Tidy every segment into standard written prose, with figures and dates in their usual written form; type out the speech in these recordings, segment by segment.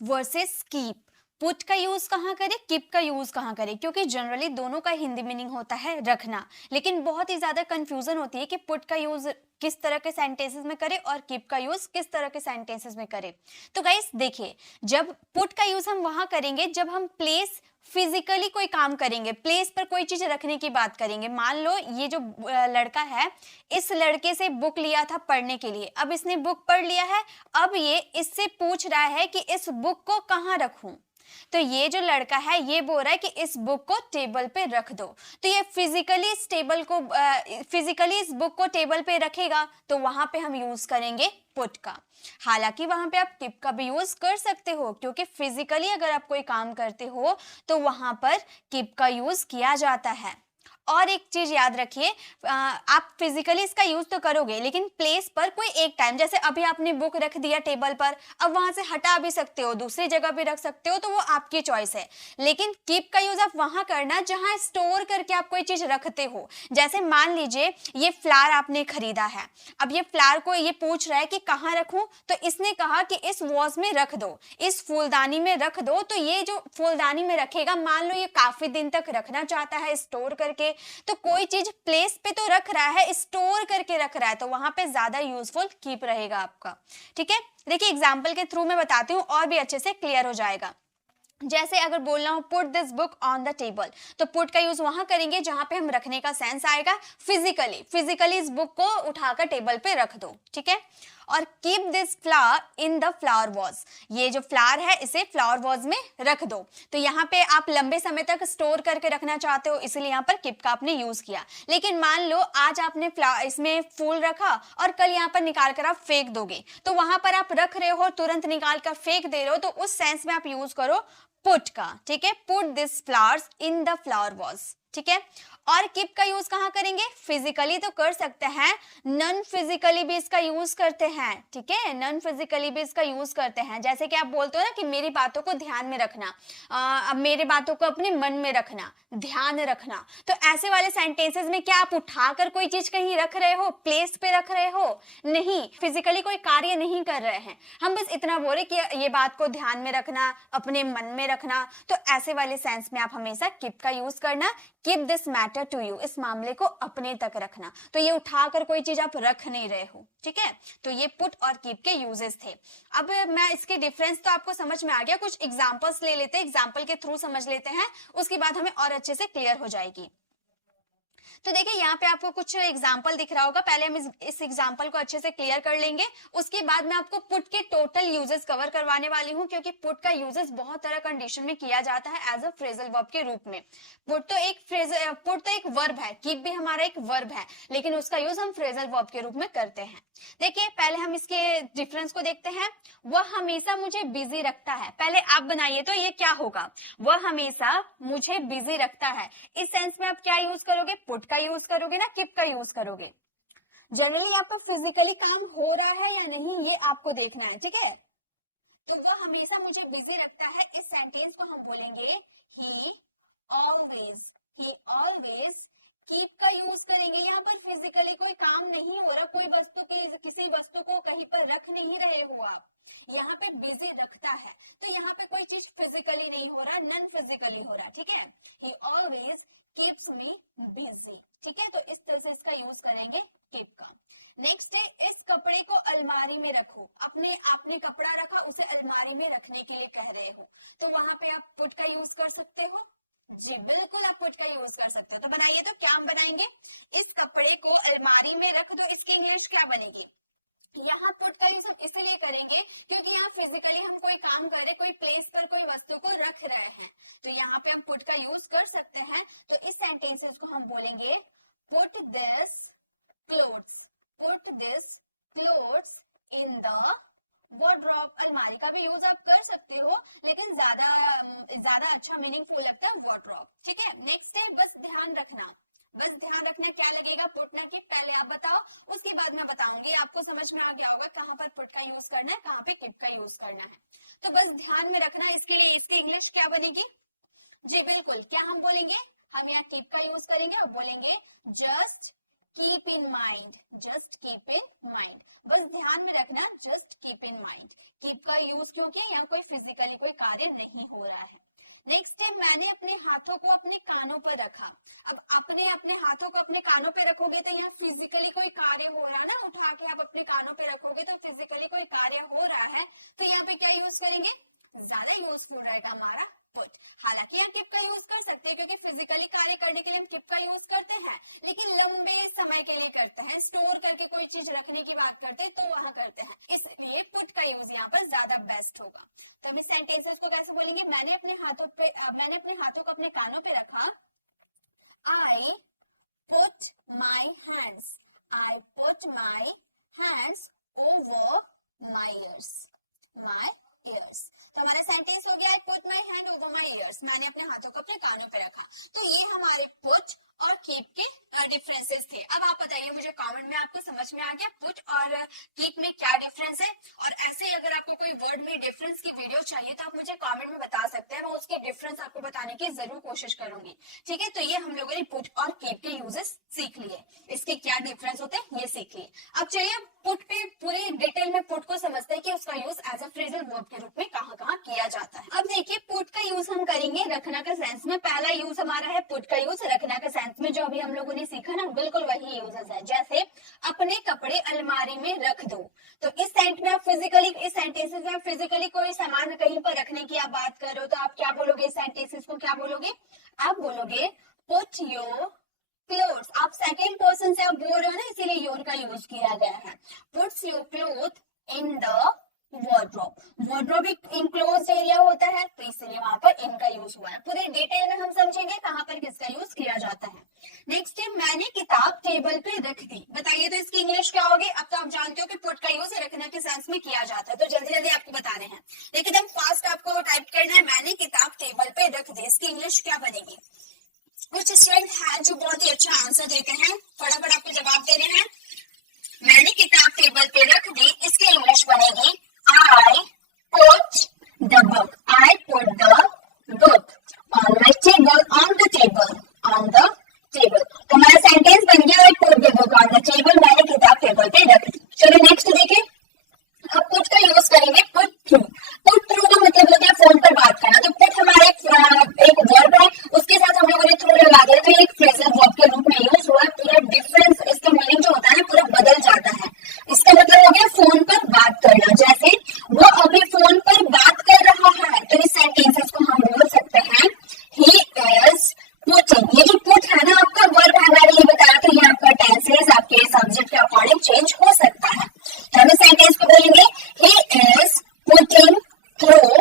Versus keep. Put का use कहाँ करें, कीप का यूज कहाँ करें, क्योंकि जनरली दोनों का हिंदी मीनिंग होता है रखना, लेकिन बहुत ही ज्यादा कंफ्यूजन होती है कि पुट का यूज किस तरह के सेंटेंसेस में करें और कीप का यूज किस तरह के सेंटेंसेस में करें। तो गाइस देखिए, जब पुट का यूज हम वहां करेंगे जब हम प्लेस फिजिकली कोई काम करेंगे, प्लेस पर कोई चीज रखने की बात करेंगे। मान लो ये जो लड़का है, इस लड़के से बुक लिया था पढ़ने के लिए, अब इसने बुक पढ़ लिया है, अब ये इससे पूछ रहा है कि इस बुक को कहाँ रखूं। तो ये जो लड़का है ये बोल रहा है कि इस बुक को टेबल पे रख दो। तो ये फिजिकली इस टेबल को फिजिकली इस बुक को टेबल पे रखेगा, तो वहां पे हम यूज करेंगे पुट का। हालांकि वहां पे आप कीप का भी यूज कर सकते हो, क्योंकि फिजिकली अगर आप कोई काम करते हो तो वहां पर कीप का यूज किया जाता है। और एक चीज याद रखिए, आप फिजिकली इसका यूज तो करोगे, लेकिन प्लेस पर कोई एक टाइम, जैसे अभी आपने बुक रख दिया टेबल पर, अब वहां से हटा भी सकते हो, दूसरी जगह भी रख सकते हो, तो वो आपकी चॉइस है। लेकिन कीप का यूज आप वहां करना जहां स्टोर करके आप कोई चीज रखते हो। जैसे मान लीजिए ये फ्लावर आपने खरीदा है, अब ये फ्लावर को ये पूछ रहा है कि कहाँ रखूं, तो इसने कहा कि इस वॉज में रख दो, इस फूलदानी में रख दो। तो ये जो फूलदानी में रखेगा, मान लो ये काफी दिन तक रखना चाहता है स्टोर करके, तो कोई चीज प्लेस पे तो रख रहा है, स्टोर करके रख रहा है, तो वहां पे ज्यादा यूजफुल कीप रहेगा आपका। ठीक है, देखिए एग्जाम्पल के थ्रू मैं बताती हूँ और भी अच्छे से क्लियर हो जाएगा। जैसे अगर बोलना हो put this book on the table, तो पुट का यूज वहां करेंगे जहां पे हम रखने का सेंस आएगा। फिजिकली इस बुक को उठाकर टेबल पे रख दो, ठीक है। और keep this flower in the flower was, ये जो फ्लावर है इसे फ्लावर वॉज में रख दो। तो यहाँ पे आप लंबे समय तक स्टोर करके रखना चाहते हो, इसलिए यहाँ पर कीप का आपने यूज किया। लेकिन मान लो आज आपने इसमें फूल रखा और कल यहाँ पर निकाल कर आप फेंक दोगे, तो वहां पर आप रख रहे हो, तुरंत निकाल कर फेंक दे रहे हो, तो उस सेंस में आप यूज करो पुट का। ठीक है, put this flowers in the flower was. ठीक है, और कीप का यूज कहां करेंगे, फिजिकली तो कर सकते हैं, नॉन फिजिकली भी इसका यूज करते हैं। ठीक है, नॉन फिजिकली भी इसका यूज करते हैं। जैसे कि आप बोलते हो ना कि मेरी बातों को ध्यान में रखना, अब मेरी बातों को अपने मन में रखना, ध्यान रखना। तो ऐसे वाले सेंटेंसेस में क्या आप उठाकर कोई चीज कहीं रख रहे हो, प्लेस पे रख रहे हो? नहीं, फिजिकली कोई कार्य नहीं कर रहे हैं, हम बस इतना बोले कि ये बात को ध्यान में रखना, अपने मन में रखना। तो ऐसे वाले सेंस में आप हमेशा कीप का यूज करना। Keep this matter to you, इस मामले को अपने तक रखना। तो ये उठाकर कोई चीज आप रख नहीं रहे हो। ठीक है, तो ये पुट और कीप के यूजेस थे। अब मैं इसके डिफरेंस तो आपको समझ में आ गया, कुछ एग्जांपल्स ले लेते हैं, एग्जांपल के थ्रू समझ लेते हैं, उसके बाद हमें और अच्छे से क्लियर हो जाएगी। तो देखिए यहाँ पे आपको कुछ एग्जाम्पल दिख रहा होगा, पहले हम इस एग्जाम्पल को अच्छे से क्लियर कर लेंगे, उसके बाद मैं आपको पुट के टोटल यूजेस कवर करवाने वाली हूँ, क्योंकि पुट का यूजेस बहुत तरह कंडीशन में किया जाता है एज अ फ्रेजल वर्ब के रूप में। पुट तो एक वर्ब है, कीप भी हमारा एक वर्ब है, लेकिन उसका यूज हम फ्रेजल वर्ब के रूप में करते हैं। देखिए पहले हम इसके डिफरेंस को देखते हैं। वह हमेशा मुझे बिजी रखता है, पहले आप बनाइए तो ये क्या होगा, वह हमेशा मुझे बिजी रखता है। इस सेंस में आप क्या यूज करोगे, पुट का यूज करोगे ना, कीप का यूज करोगे। जनरली आपका फिजिकली काम हो रहा है या नहीं ये आपको देखना है। ठीक है, तो वह हमेशा मुझे बिजी रखता है, इस सेंटेंस को हम बोलेंगे ही ऑलवेज। ही ऑलवेज। कीप का यूज करेंगे, यहाँ पर फिजिकली कोई काम नहीं हो रहा, कोई वस्तु की किसी वस्तु को कहीं पर रख नहीं रहे हो आप, यहाँ पे बिजी रखता है, तो यहाँ पे कोई चीज फिजिकली नहीं हो रहा, नॉन फिजिकली हो रहा। ठीक है, ही ऑलवेज कीप्स मी बिजी। ठीक है, तो इस तरह से इसका यूज करेंगे कीप का। नेक्स्ट है, इस कपड़े को अलमारी में रखो, अपने आपने कपड़ा रखा, उसे अलमारी में रखने के लिए कह रहे चाहिए तो आप मुझे कमेंट में बता सकते हैं, मैं उसके डिफरेंस आपको बताने की जरूर कोशिश करूंगी। ठीक है, तो ये हम लोगों ने पुट और कीप के यूजेस सीख लिए, इसके क्या डिफरेंस होते हैं ये सीख लिए। अब चलिए पुट पे पूरे डिटेल में पुट को समझते हैं कि उसका use as a phrasal verb के रूप में कहाँ कहाँ किया जाता है। अब देखिए पुट का यूज हम करेंगे रखना के सेंस में। पहला यूज हमारा है पुट का यूज रखना के सेंस में, जो अभी हम लोगों ने सीखा ना, बिल्कुल वही यूजेस है। जैसे अपने कपड़े अलमारी में रख दो, तो इस सेंट में आप फिजिकली, इस सेंटेंसेस में आप फिजिकली कोई सामान कहीं पर रखने की आप बात कर रहे हो, तो आप क्या बोलोगे? इस सेंटेंसेस को क्या बोलोगे? आप बोलोगे पुट योर क्लोथ्स। आप सेकंड पर्सन से आप बोल रहे हो ना, इसीलिए योर का यूज किया गया है। Puts your cloth in the wardrobe. Wardrobe एक इनक्लोज्ड एरिया होता है, तो इसलिए वहां पर इनका यूज हुआ है। पूरे डिटेल में हम समझेंगे कहां पर किसका यूज किया जाता है। नेक्स्ट है मैंने किताब टेबल पे रख दी। बताइए तो इसकी इंग्लिश क्या होगी? अब तो आप जानते हो कि पुट का यूज रखने के सेंस में किया जाता है, तो जल्दी जल्दी आपको बता रहे हैं, लेकिन एकदम फास्ट आपको टाइप करना है। मैंने किताब टेबल पे रख दी, इसकी इंग्लिश क्या बनेगी? कुछ स्टूडेंट है जो बहुत ही अच्छा आंसर देते हैं, फटाफट आपको जवाब दे रहे हैं। मैंने किताब टेबल पे रख दी, इसकी इंग्लिश बनेगी I put the book. I put the book on my table, on the table, on the table. तो हमारा सेंटेंस बन गया I put the book on the table. मैंने किताब टेबल पे रख दी। चलो नेक्स्ट देखें। अब पुट का यूज करेंगे पुट थ्रू। पुट थ्रू का मतलब होता है फोन पर बात करना। तो पुट हमारा एक वर्ब है, उसके साथ हम लोगों ने थ्रू लगा दिया, तो एक फ्रेजल वर्ब के रूप में यूज हुआ। पूरा डिफरेंस, इसका मीनिंग जो होता है ना, पूरा बदल जाता है। इसका मतलब हो गया फोन पर बात करना। जैसे वो अभी फोन पर बात कर रहा है, तो इस सेंटेंसेस को हम बोल सकते हैं he is putting। ये जो पुट है ना आपका वर्ब है, मैंने ये बताया था, ये आपका टेंसेस आपके सब्जेक्ट के अकॉर्डिंग चेंज हो सकता है। तो हम इस सेंटेंस को बोलेंगे he is putting through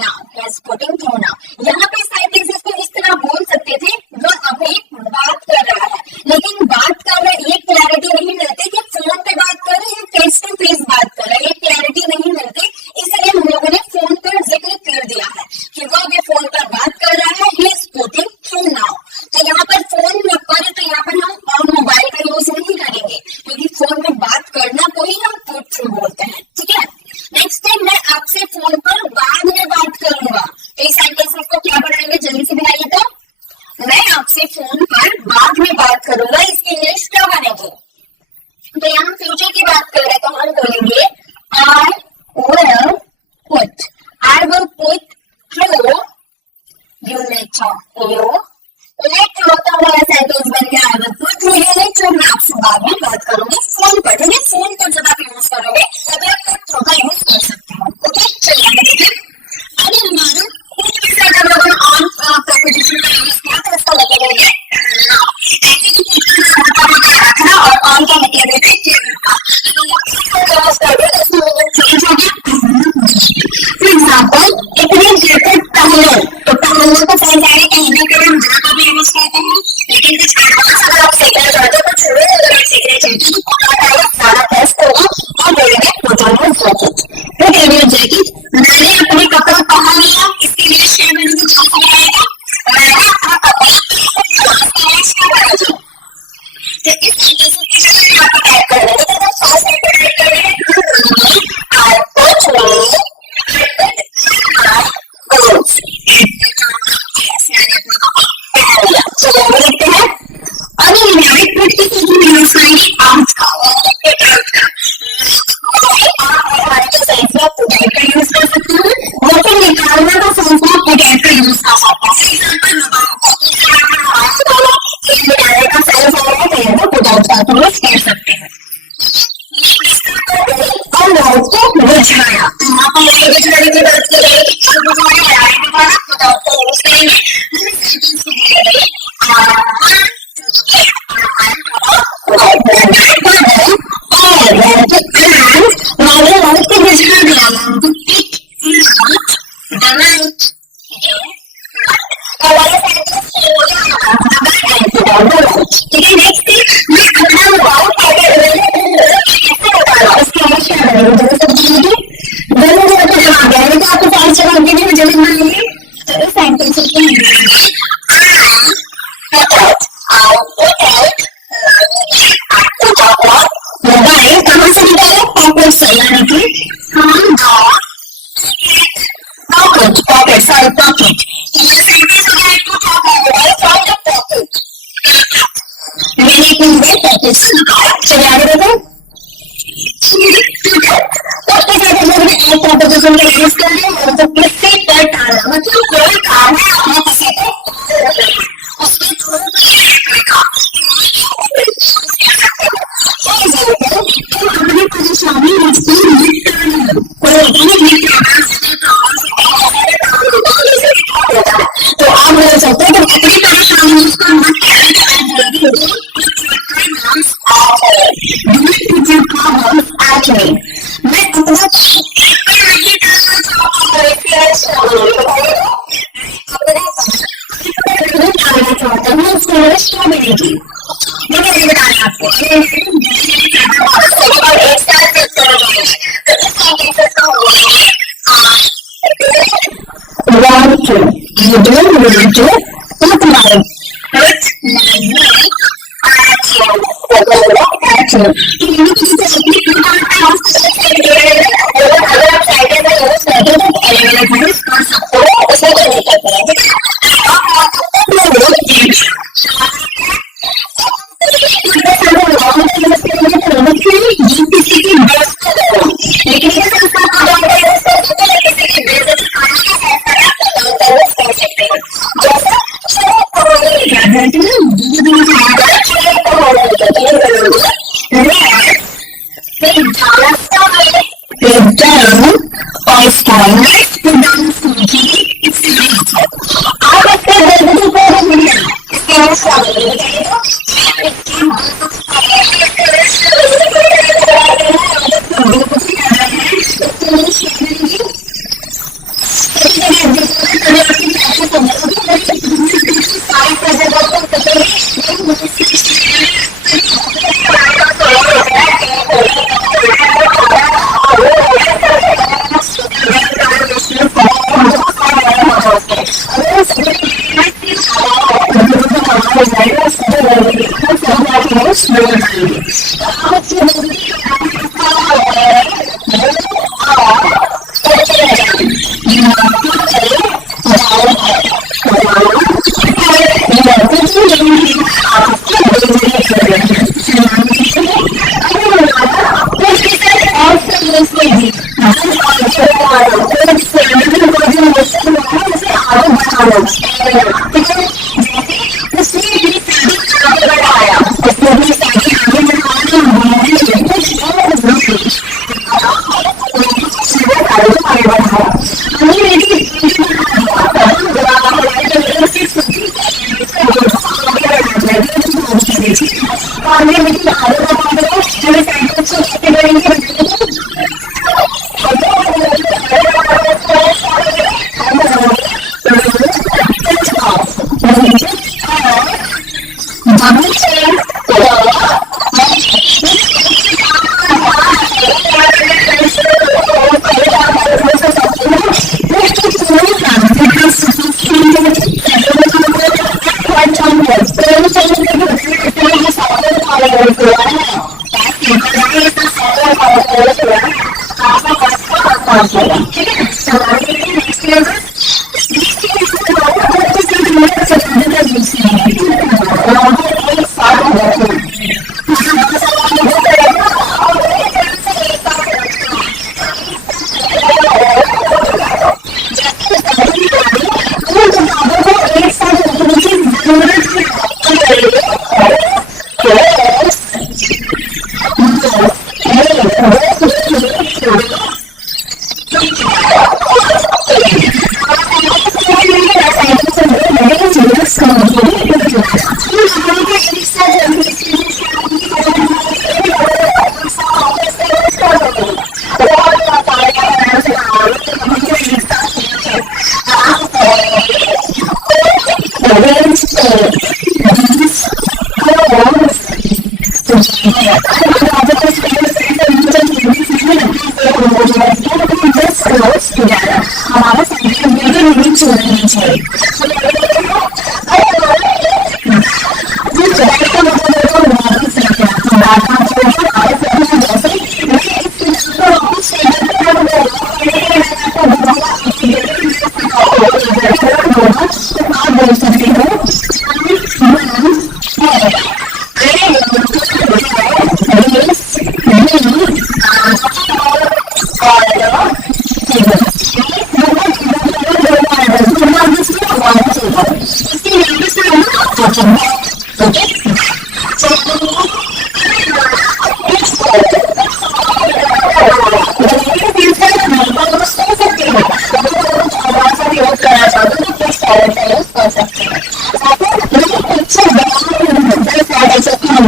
now। he is putting through now। यहाँ पे सेंटेंसेस को इस तरह बोल सकते थे, वो अभी बात कर रहा है, लेकिन बात कर रहा है ये क्लैरिटी नहीं मिलती कि फोन पे बात कर रहे हैं या फेस टू फेस बात कर रहे हैं, ये क्लैरिटी नहीं मिलती। इसलिए हम लोगों ने फोन पर जिक्र कर दिया है कि वो अभी फोन पर बात कर रहा है। he is putting through now। तो यहाँ पर फोन पर, तो यहाँ पर हम और मोबाइल का यूज नहीं करेंगे, क्योंकि फोन में बात करना को ही हम पुट थ्रू बोलते हैं। ठीक है, नेक्स्ट टाइम मैं आपसे फोन पर बाद में बात करूंगा, तो इस सेंटेंसेस को क्या बनाएंगे? जल्दी से बनाइए। तो मैं आपसे फोन पर बाद में बात करूंगा, इसकी इंग्लिश क्या बनेगी? तो यहाँ फ्यूचर की बात कर रहे हैं, तो हम बोलेंगे I will put through you later। you later तो हमारा सेंटेंस बन गया I will put through you later। मैं आपसे बाद में बात करूंगी फोन पर। ठीक है, फोन पर जब आप यूज करोगे तभी आप put through का यूज कर सकते हो। ओके, चलिए आगे देखिए। अभी हमारा पुट के साथ हम लोगों ने ऑन प्रीपोजिशन का यूज किया, तो इसका मतलब हो गया now। ऐसे कि पुट का मतलब होता है रखना, और ऑन का मतलब होता है करना। तो वो इसका यूज करके इसमें मतलब चेंज हो गया। फॉर एग्जांपल, इतनी जैकेट पहनो, तो पहनने को सही जाए कहने के हम जहाँ का भी यूज करते हैं, लेकिन कुछ एडवांस अगर आप सीखना चाहते हो, कुछ शुरू अगर आप सीखना चाहते हो, तो सारा टेस्ट होगा और बोलेंगे put on your jacket. Put on your jacket. मैंने अपने कपड़ा पहन लिया, इसके लिए शेयर मैंने कुछ सीखना आएगा। मैंने अपना कपड़ा, इसके लिए शेयर बनाया। तो इस सेंटेंस के लिए आपको टाइप करना है, तो फर्स्ट टाइप कर रहे हैं I put my clothes। चलो आगे देखते हैं। अभी हमारे पुट की सीखी यूज करेंगे आउट का, हमारे जो सेंस में पुट का यूज कर सकते हैं, लेकिन निकालने का सेंस में पुट का यूज कर सकते हैं। निकालने का सेंस है पुट आउट का यूज कर सकते हैं। और राइट को बुझाया, यहाँ पर राइट बुझाने की बात की गई कि अब हमारे राइट हमारा पुट आउट का यूज करेंगे। हमें सेंटेंस की दी गई मैंने राइट को बुझा दिया, ठीक है। नेक्स्ट मैं अपना मोबाइल आपको पांच जवाब देने में जल्दी मांगेंगे, तो इस सेंटेंस मोबाइल कहाँ से निकाले? पॉकेट से, यानी कि हम sorry, pocket. ये sentence हो गया to क्या होगा from the pocket. मैंने अपने pocket से निकाला. चलिए आगे देखो. उसके साथ हम लोग ने एक प्रपोजिशन का यूज कर लिया मतलब किसी पर डालना मतलब कोई काम है आपने किसी को उसके थ्रू अपनी परेशानी कोई तो आप बोल सकते हैं कि अपनी परेशानी उसको मत मैं उतना चाहता हूँ उसको स्ट्रॉबेरी की मैंने बताया आपको और एक साथ want to you don't want to talk about it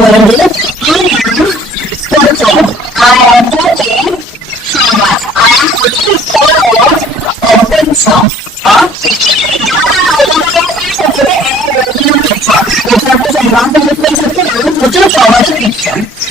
बोलेंगे I am putting forward. I am putting forward a picture of putting forward a picture.